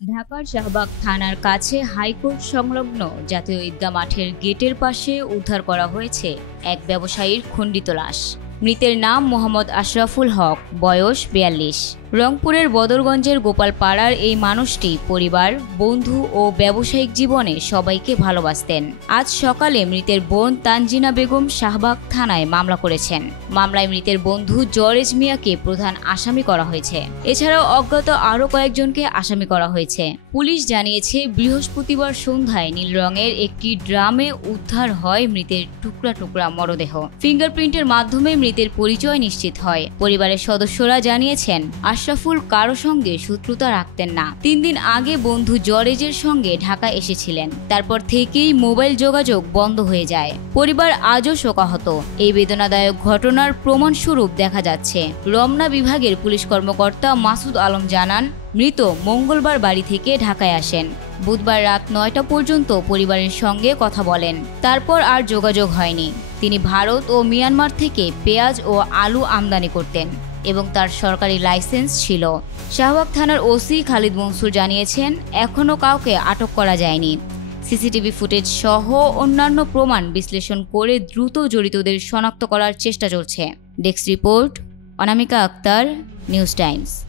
ঢাকার শাহবাগ থানার কাছে হাইকোর্ট সংলগ্ন জাতীয় ঈদগাহ মাঠের গেটের পাশে উদ্ধার করা হয়েছে এক ব্যবসায়ীর খণ্ডিত লাশ। মৃতের নাম মোহাম্মদ আশরাফুল হক, বয়স ৪২। রংপুরের বদরগঞ্জের গোপালপাড়ার এই মানুষটি পরিবার, বন্ধু ও ব্যবসায়িক জীবনে সবাইকে ভালোবাসতেন। আজ সকালে মৃতের বোন তানজিনা বেগম শাহবাগ থানায় মামলা করেছেন। মামলায় মৃতের বন্ধু জরেজ মিয়াকে প্রধান আসামি করা হয়েছে। এছাড়াও অজ্ঞাত আরও কয়েকজনকে আসামি করা হয়েছে। পুলিশ জানিয়েছে, বৃহস্পতিবার সন্ধ্যায় নীল রঙের একটি ড্রামে উদ্ধার হয় মৃতের টুকরা টুকরা মরদেহ। ফিঙ্গারপ্রিন্টের মাধ্যমে মৃতের পরিচয় নিশ্চিত হয়। পরিবারের সদস্যরা জানিয়েছেন, আশরাফুল কারো সঙ্গে শত্রুতা রাখতেন না। ৩ দিন আগে বন্ধু জরেজের সঙ্গে ঢাকা এসেছিলেন। তারপর থেকেই মোবাইল যোগাযোগ বন্ধ হয়ে যায়। পরিবার আজও শোকাহত। এই বেদনাদায়ক ঘটনার প্রমাণস্বরূপ দেখা যাচ্ছে, রমনা বিভাগের পুলিশ কর্মকর্তা মাসুদ আলম জানান, মৃত মঙ্গলবার বাড়ি থেকে ঢাকায় আসেন। বুধবার রাত ৯টা পর্যন্ত পরিবারের সঙ্গে কথা বলেন। তারপর আর যোগাযোগ হয়নি। তিনি ভারত ও মিয়ানমার থেকে পেঁয়াজ ও আলু আমদানি করতেন এবং তার সরকারি লাইসেন্স ছিল। শাহবাগ থানার ওসি খালিদ মনসুর জানিয়েছেন, এখনও কাউকে আটক করা যায়নি। সিসিটিভি ফুটেজ সহ অন্যান্য প্রমাণ বিশ্লেষণ করে দ্রুত জড়িতদের শনাক্ত করার চেষ্টা চলছে। ডেস্ক রিপোর্ট, অনামিকা আক্তার, নিউজ টাইমস।